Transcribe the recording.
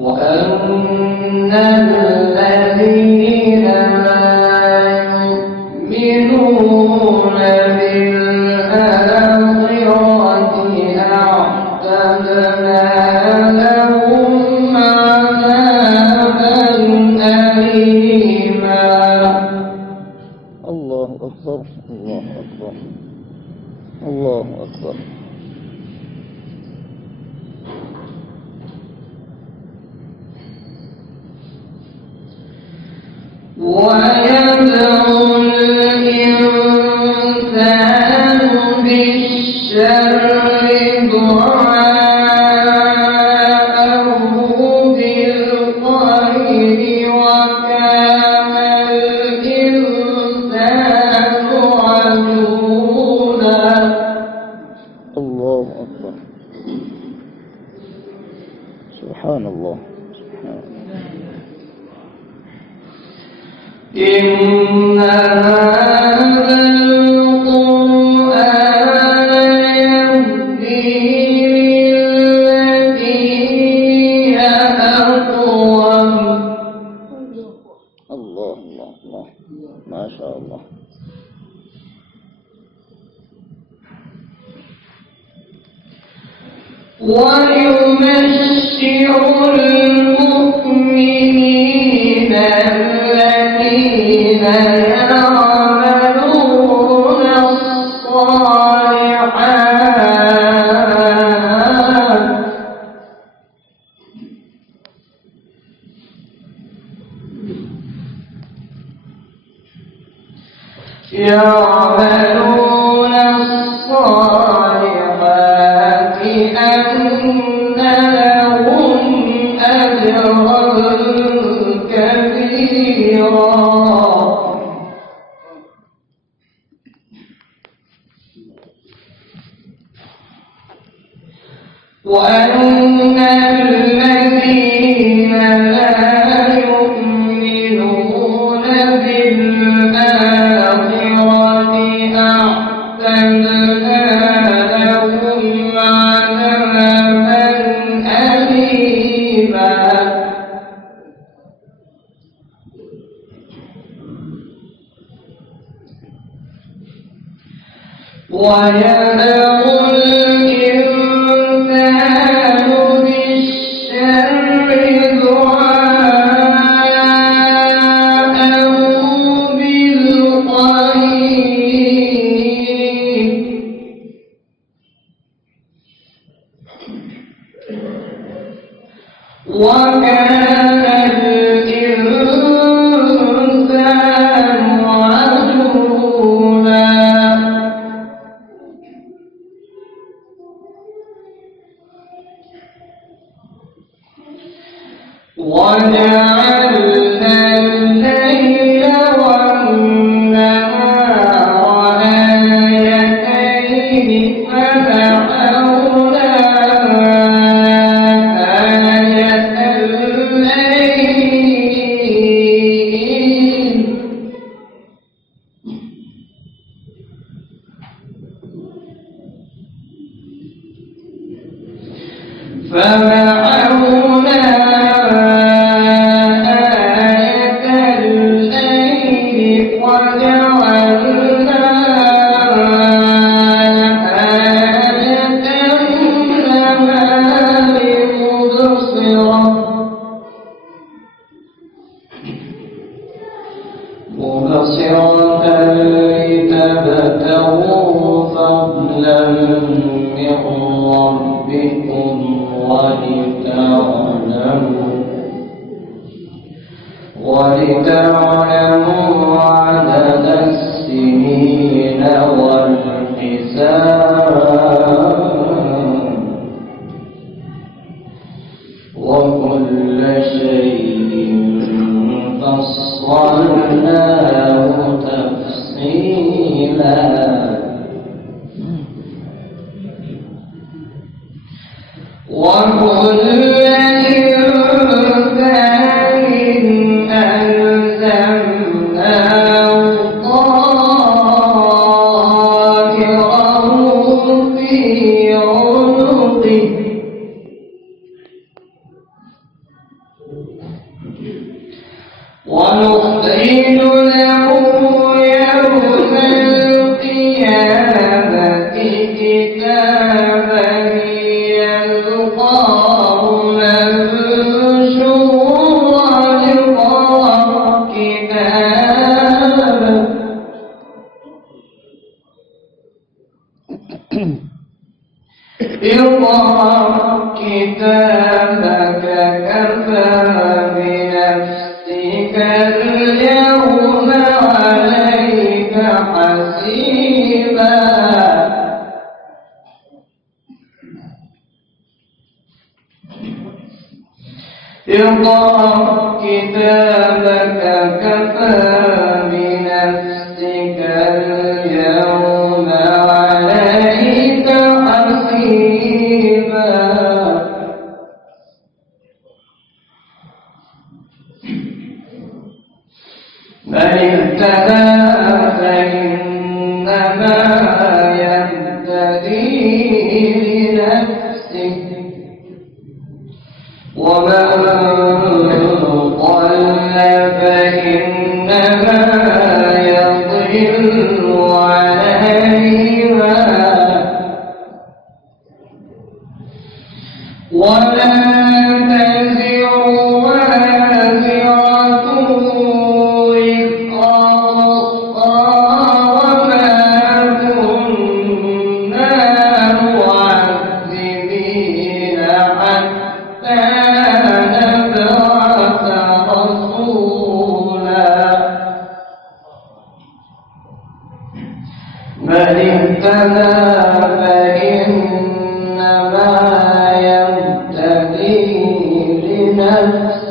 وأن الذين لا يؤمنون بالآخرة أعتدنا لهم عذابا أليما. الله أكبر، الله أكبر، الله أكبر. ويدعو الإنسان بالشر دعاءه بالخير وكان الإنسان عجولا. الله أكبر، سبحان الله، سبحان الله. إن هذا القرآن يهدي للتي هي أقوم. الله الله الله، ما شاء الله. ويبشر المؤمنين الذين يعملون الصالحات أن لهم أجرا كبيرا. وأن الذين لا يؤمنون بالآخرة أعتدنا لهم عذابا أليما. ويدعو الإنسان بالشر دعاءه بالخير وكان الإنسان عجولا. وجعلنا الليل والنهار آيتين فمحونا آية الليل وجعلنا آية النهار مبصرة لتبتغوا فضلا من ربكم ولتعلموا عدد السنين والحساب وكل شيء فصلناه تفصيلا. وكل إنسان ألزمناه طائره في عنقه ونخرج له يوم القيامة كتابا يلقاه منشورا اقرأ كتابك كفى بنفسك اليوم عليك حسيبا اقرأ كتابك كفى بنفسك اليوم عليك حسيبا من اهتدى فإنما يهتدي لنفسه ومن ضل فإنما يضل عليها ولا تزر وازرة وزر أخرى وما كنا معذبين حتى نبعث رسولا من اهتدى فإنما يهتدي لنفسه